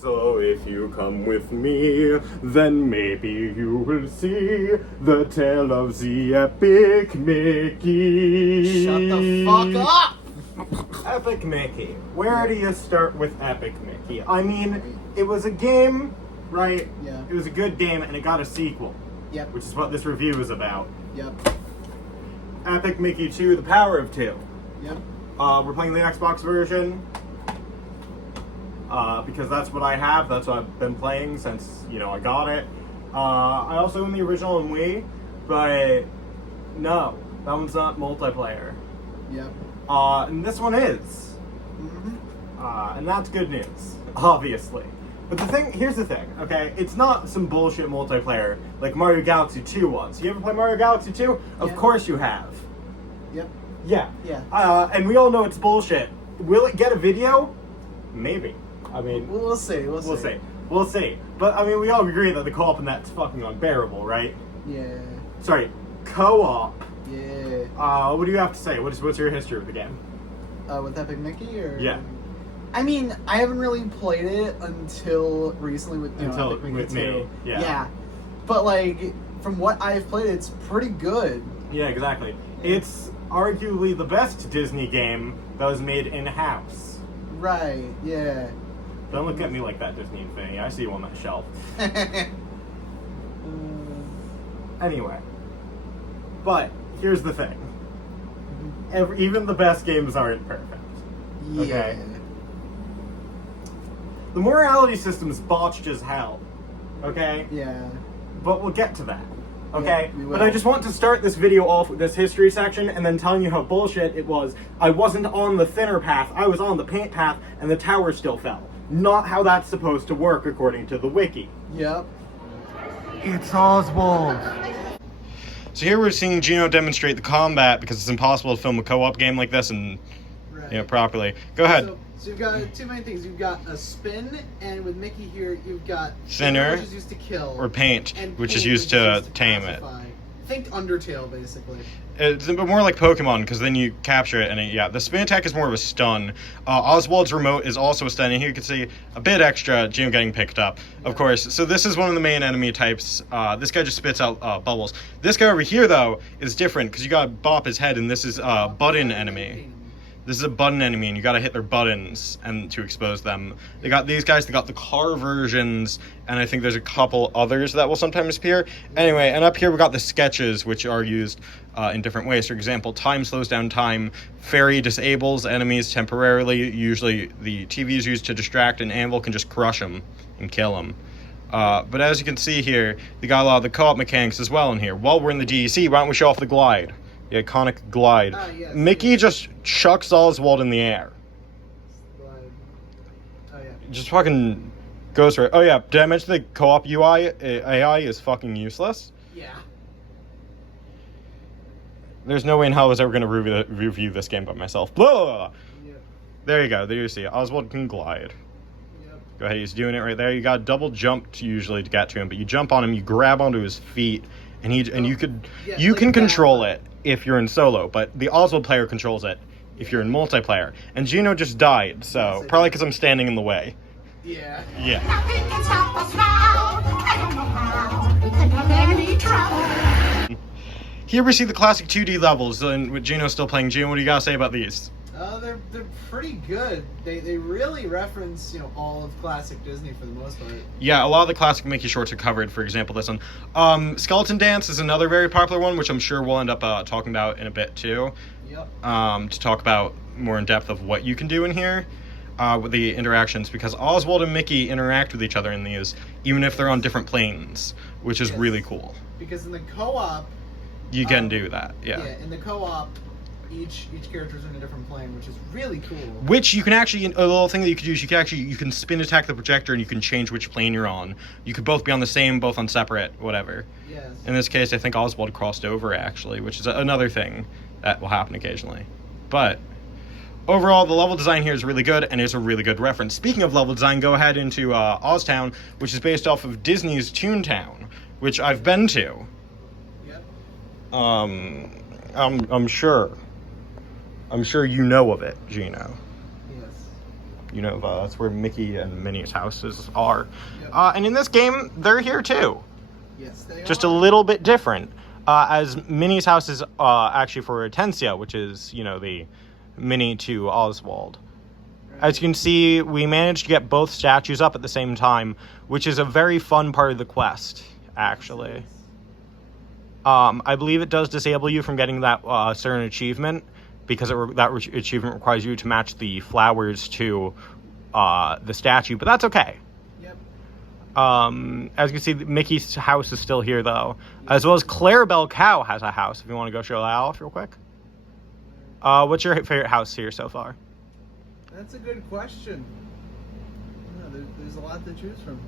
So if you come with me, then maybe you will see the tale of the epic Mickey. Shut the fuck up! Epic Mickey. Where do you start with Epic Mickey? I mean, it was a game, right? Yeah. It was a good game, and it got a sequel. Yep. Which is what this review is about. Yep. Epic Mickey 2, The Power of Two. Yep. We're playing the Xbox version. Because that's what I have. That's what I've been playing since, I got it. I also own the original on Wii, but no, that one's not multiplayer. Yep. And this one is. Mm-hmm. And that's good news, obviously. But here's the thing, okay? It's not some bullshit multiplayer like Mario Galaxy 2 was. You ever play Mario Galaxy 2? Of course you have. Yep. Yeah. Yeah. And we all know it's bullshit. Will it get a video? Maybe. I mean... We'll see. We'll see. But, I mean, we all agree that the co-op in that's fucking unbearable, right? Yeah. Sorry, co-op. Yeah. What do you have to say? What's your history with the game? With Epic Mickey, or? Yeah. I mean, I haven't really played it until recently with, Epic Mickey with 2. me, yeah. Yeah. But, from what I've played, it's pretty good. Yeah, exactly. It's arguably the best Disney game that was made in-house. Right, yeah. Don't look at me like that, Disney Infinity. I see you on that shelf. Anyway. But, here's the thing. Even the best games aren't perfect. Yeah. Okay? The morality system's botched as hell. Okay? Yeah. But we'll get to that. Okay? Yeah, we will. But I just want to start this video off with this history section and then telling you how bullshit it was. I wasn't on the thinner path, I was on the paint path, and the tower still fell. Not how that's supposed to work according to the wiki. Yep. It's Oswald. So here we're seeing Geno demonstrate the combat because it's impossible to film a co-op game like this and properly. Go ahead. So you've got two main things. You've got a spin, and with Mickey here, you've got Thinner, which is used to kill, or paint, and which paint, is used to tame it. pacify. Think Undertale, basically. It's more like Pokemon, because then you capture it, and the spin attack is more of a stun. Oswald's remote is also a stun, and here you can see a bit extra, Geno getting picked up, of course. So this is one of the main enemy types. This guy just spits out bubbles. This guy over here, though, is different, because you gotta bop his head, and this is a button enemy. This is a button enemy, and you gotta hit their buttons and to expose them. They got these guys, they got the car versions, and I think there's a couple others that will sometimes appear. Anyway, and up here we got the sketches, which are used in different ways. For example, time slows down time, fairy disables enemies temporarily, usually the TV is used to distract, and anvil can just crush them and kill them. But as you can see here, they got a lot of the co-op mechanics as well in here. While we're in the DEC, why don't we show off the glide? The iconic glide. Yes. Mickey just chucks Oswald in the air. Glide. Oh, yeah. Just fucking goes for it. Oh yeah, did I mention the co-op UI AI is fucking useless? Yeah. There's no way in hell I was ever going to review this game by myself. Blah, blah, blah. Yep. There you go. There you see it. Oswald can glide. Yep. Go ahead, he's doing it right there. You got double jump usually to get to him, but you jump on him, you grab onto his feet, and you can control it if you're in solo, but the Oswald player controls it if you're in multiplayer. And Geno just died, so probably because I'm standing in the way. Yeah. Yeah. Nothing can stop us now. I don't know how. We could have any trouble. Here we see the classic 2D levels, and with Geno still playing. Geno, what do you gotta say about these? They're pretty good. They really reference, all of classic Disney for the most part. Yeah, a lot of the classic Mickey shorts are covered, for example, this one. Skeleton Dance is another very popular one, which I'm sure we'll end up talking about in a bit, too. Yep. To talk about more in depth of what you can do in here with the interactions, because Oswald and Mickey interact with each other in these, even if they're on different planes, which is really cool. Because in the co-op... You can do that, yeah. Yeah, in the co-op... Each character's in a different plane, which is really cool. Which you can actually, a little thing that you could do is you can spin attack the projector and you can change which plane you're on. You could both be on the same, both on separate, whatever. Yes. In this case, I think Oswald crossed over, actually, which is another thing that will happen occasionally. But overall, the level design here is really good and is a really good reference. Speaking of level design, go ahead into Oztown, which is based off of Disney's Toontown, which I've been to. Yep. I'm sure you know of it, Geno. Yes. that's where Mickey and Minnie's houses are. Yep. And in this game, they're here too. Yes, they Just are. a little bit different. As Minnie's house is actually for Hortensia, which is, the Minnie to Oswald. As you can see, we managed to get both statues up at the same time, which is a very fun part of the quest, actually. I believe it does disable you from getting that certain achievement, because achievement requires you to match the flowers to the statue, but that's okay. Yep. As you can see, Mickey's house is still here, though. As well as Clarabelle Cow has a house, if you want to go show that off real quick. What's your favorite house here so far? That's a good question. There's a lot to choose from.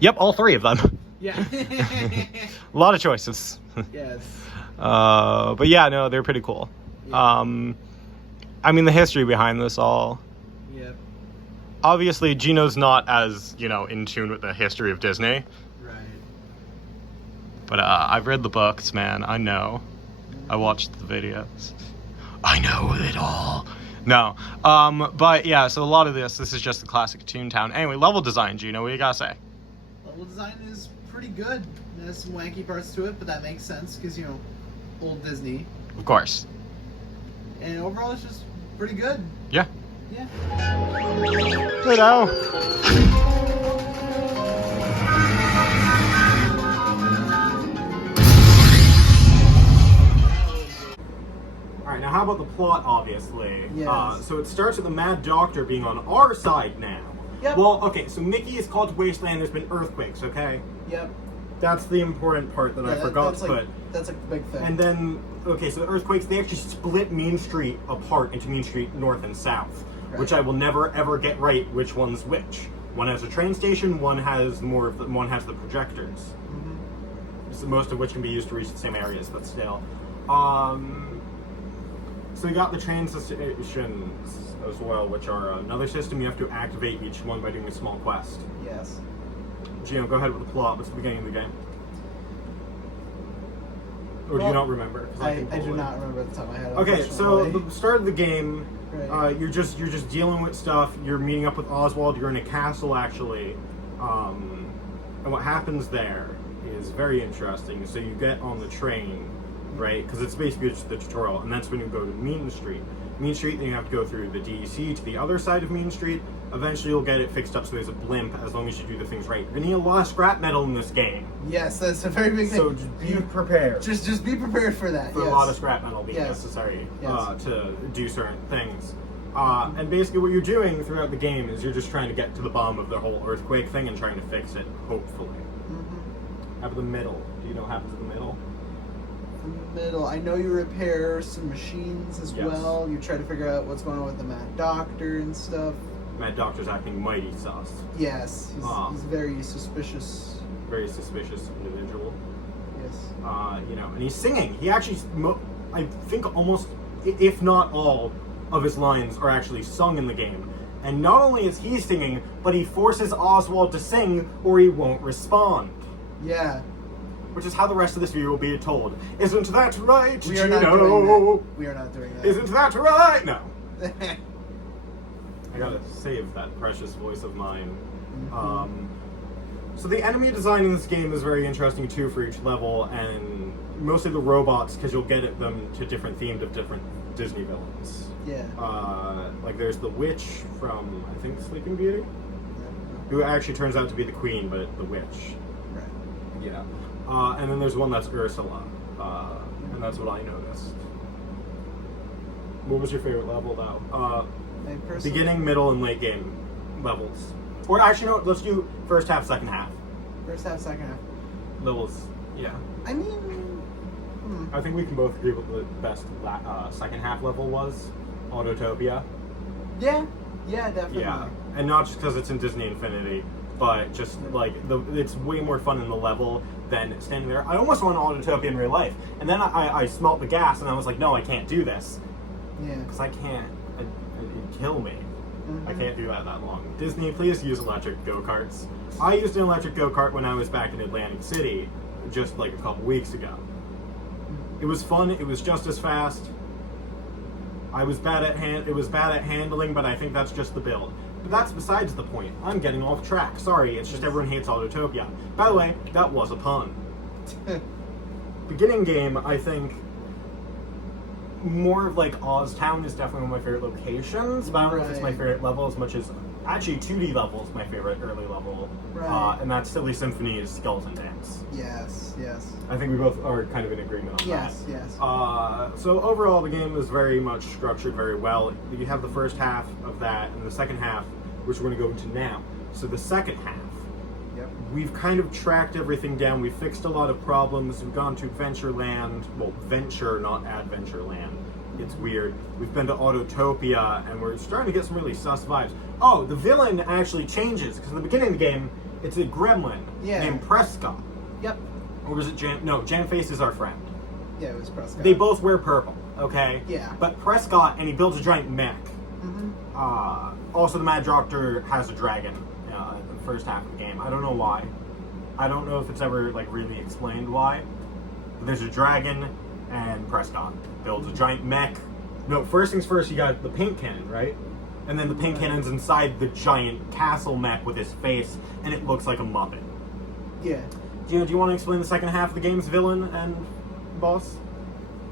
Yep, all three of them. Yeah. A lot of choices. Yes. But yeah, no, they're pretty cool. Yeah. The history behind this all. Yep. Obviously, Geno's not as, in tune with the history of Disney. Right. But I've read the books, man. I know. I watched the videos. I know it all. No. But yeah, so a lot of this is just the classic Toontown. Anyway, level design, Geno, what do you gotta say? Level design is pretty good. There's some wanky parts to it, but that makes sense because, old Disney. Of course. And overall, it's just pretty good. Yeah. Yeah. Alright, now how about the plot, obviously? Yes. So it starts with the Mad Doctor being on our side now. Yep. Well, okay, so Mickey is called to Wasteland, there's been earthquakes, okay? Yep. That's the important part that I forgot to put. That's a big thing. And then, okay, so the earthquakes, they actually split Main Street apart into Main Street North and South, which I will never ever get right which one's which. One has a train station, one has the projectors. Mm-hmm. So most of which can be used to reach the same areas, but still. So we got the train stations as well, which are another system. You have to activate each one by doing a small quest. Yes. Geno, go ahead with the plot. What's the beginning of the game? Or do you not remember? I do not remember at the top of my head. Okay, so the start of the game, Right. you're just dealing with stuff. You're meeting up with Oswald. You're in a castle, actually, and what happens there is very interesting. So you get on the train, right? Because it's basically just the tutorial, and that's when you go to Main Street. Main Street, then you have to go through the DEC to the other side of Main Street. Eventually, you'll get it fixed up so there's a blimp, as long as you do the things right. You're gonna need a lot of scrap metal in this game. Yes, that's a very big thing. So just be prepared. Just be prepared for that. For a lot of scrap metal being necessary Yes. to do certain things. And basically what you're doing throughout the game is you're just trying to get to the bottom of the whole earthquake thing and trying to fix it, hopefully. Mm-hmm. How about the middle? Do you know what happens in the middle? The middle. I know you repair some machines as well. You try to figure out what's going on with the Mad Doctor and stuff. Mad Doctor's acting mighty sus. Yes, he's very suspicious. Very suspicious individual. Yes. And he's singing. He actually, I think almost, if not all, of his lines are actually sung in the game. And not only is he singing, but he forces Oswald to sing or he won't respond. Yeah. Which is how the rest of this video will be told. Isn't that right, We are Geno? not doing that. We are not doing that. Isn't that right? No. I gotta save that precious voice of mine. Mm-hmm. So the enemy design in this game is very interesting too for each level, and mostly the robots, because you'll get them to different themed of different Disney villains. Yeah. Like there's the witch from, I think, Sleeping Beauty, who actually turns out to be the queen, but the witch. Right. Yeah. And then there's one that's Ursula, and that's what I noticed. What was your favorite level, though? Beginning, middle, and late game levels. Or actually, no, let's do first half, second half. First half, second half. Levels, yeah. I mean... I think we can both agree what the best second half level was. Autotopia. Yeah, definitely. Yeah, and not just because it's in Disney Infinity, but just like it's way more fun in the level than standing there. I almost went Autotopia in real life, and then I smelt the gas, and I was like, no, I can't do this. Yeah. Because I can't. It'd kill me. Mm-hmm. I can't do that long. Disney, please use electric go-karts. I used an electric go-kart when I was back in Atlantic City, just like a couple weeks ago. It was fun. It was just as fast. It was bad at handling, but I think that's just the build. But that's besides the point. I'm getting off track. Sorry, it's just everyone hates Autotopia. By the way, that was a pun. Beginning game, I think, more of like Oztown is definitely one of my favorite locations, but I don't know if it's my favorite level as much as, actually 2D level is my favorite early level, and that's Silly Symphony's Skeleton Dance. Yes, yes. I think we both are kind of in agreement on that. Yes. So overall, the game is very much structured very well. You have the first half of that, and the second half, which we're going to go into now. So the second half, we've kind of tracked everything down. We've fixed a lot of problems. We've gone to Adventureland. Well, Venture, not Adventureland. It's weird. We've been to Autotopia, and we're starting to get some really sus vibes. Oh, the villain actually changes, because in the beginning of the game, it's a gremlin named Prescott. Yep. Or was it Jan? No, Janface is our friend. Yeah, it was Prescott. They both wear purple, okay? Yeah. But Prescott, and he builds a giant mech. Also, the Mad Doctor has a dragon in the first half of the game. I don't know why. I don't know if it's ever like really explained why. But there's a dragon, and Prescott builds a giant mech. No, first things first, you got the paint cannon, right? And then the paint cannon's inside the giant castle mech with his face, and it looks like a Muppet. Yeah. Do you want to explain the second half of the game's villain and boss?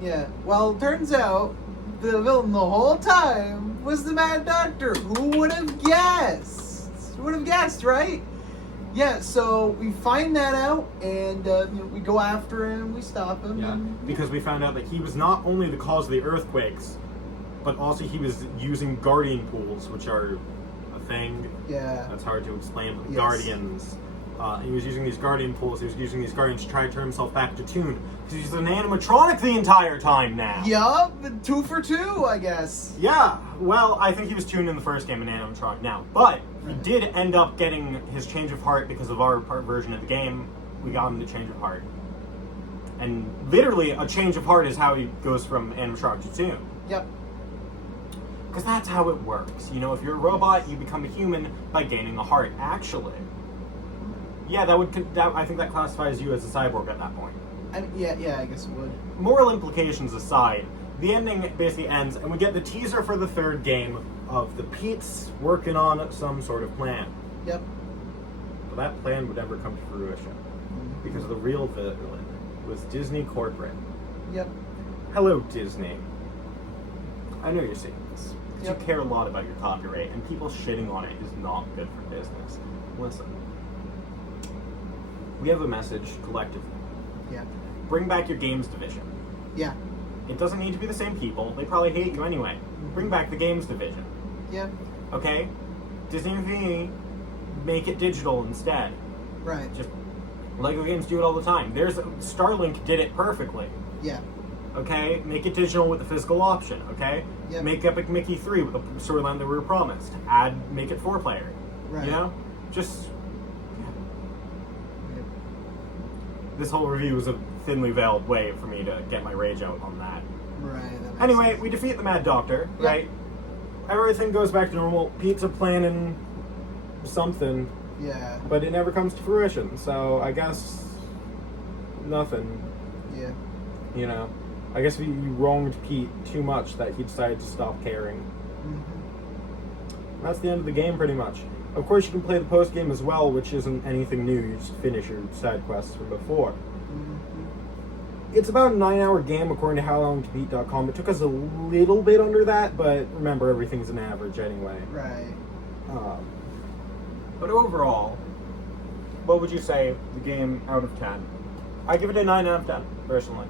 Yeah. Well, turns out the villain the whole time was the Mad Doctor. Who would have guessed? Who would have guessed, right? Yeah, so we find that out, and we go after him, we stop him. Yeah, and, because we found out that he was not only the cause of the earthquakes, but also he was using guardian pools, which are a thing. Yeah. That's hard to explain, but Yes. guardians. He was using these guardian pools, he was using these guardians to try to turn himself back to tune, because he's an animatronic the entire time now. Yup, 2 for 2, I guess. Yeah, well, I think he was tuned in the first game, an animatronic now, but he did end up getting his change of heart because of our version of the game. We got him the change of heart. And literally, a change of heart is how he goes from animatronic to tune. Yep. Because that's how it works. You know, if you're a robot, you become a human by gaining a heart. Actually, yeah, I think that classifies you as a cyborg at that point. Yeah, I guess it would. Moral implications aside, the ending basically ends, and we get the teaser for the third game of the Pete's working on some sort of plan. Yep. But that plan would never come to fruition, because the real villain was Disney Corporate. Yep. Hello, Disney. I know you're seeing this. Yep. You care a lot about your copyright, and people shitting on it is not good for business. Listen. We have a message collectively. Yeah. Bring back your games division. Yeah. It doesn't need to be the same people. They probably hate you anyway. Bring back the games division. Yeah. Okay? Disney TV, make it digital instead. Right. Just Lego games do it all the time. Starlink did it perfectly. Yeah. Okay? Make it digital with the physical option, okay? Yep. Make Epic Mickey 3 with the storyline that we were promised. Make it 4-player. Right. You know? Just... This whole review was a thinly veiled way for me to get my rage out on that. Right. That makes Anyway, sense. we defeat the Mad Doctor, Yep. right? Everything goes back to normal. Pete's planning something, Yeah. but it never comes to fruition. So I guess nothing. Yeah. You know, I guess we wronged Pete too much that he decided to stop caring. Mm-hmm. That's the end of the game, pretty much. Of course, you can play the post game as well, which isn't anything new. You just finish your side quests from before. Mm-hmm. It's about a 9-hour game according to HowLongToBeat.com. It took us a little bit under that, but remember, everything's an average anyway. Right. But overall, what would you say the game out of 10? I give it a 9 out of 10, personally.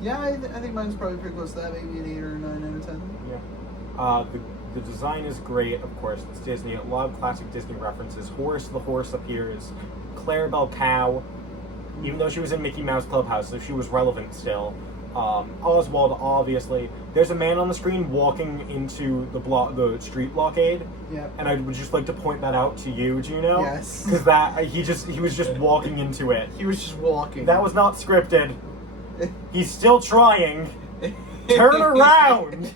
Yeah, I think mine's probably pretty close to that. Maybe an 8 or a 9 out of 10. Yeah. The design is great, of course. It's Disney. A lot of classic Disney references. Horace the horse appears. Clarabelle Cow, even though she was in Mickey Mouse Clubhouse, so she was relevant still. Oswald, obviously. There's a man on the screen walking into the street blockade. Yeah. And I would just like to point that out to you, Geno. Yes. Because he was just walking into it. He was just walking. That was not scripted. He's still trying. Turn around!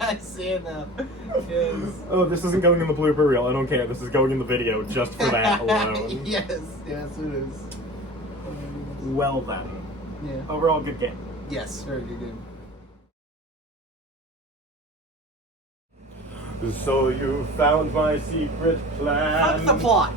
I see it now. Yes. Oh, this isn't going in the blooper reel. I don't care. This is going in the video just for that alone. Yes, it is. Well then. Yeah. Overall, good game. Yes, very good game. So you found my secret plan. Fuck the plot.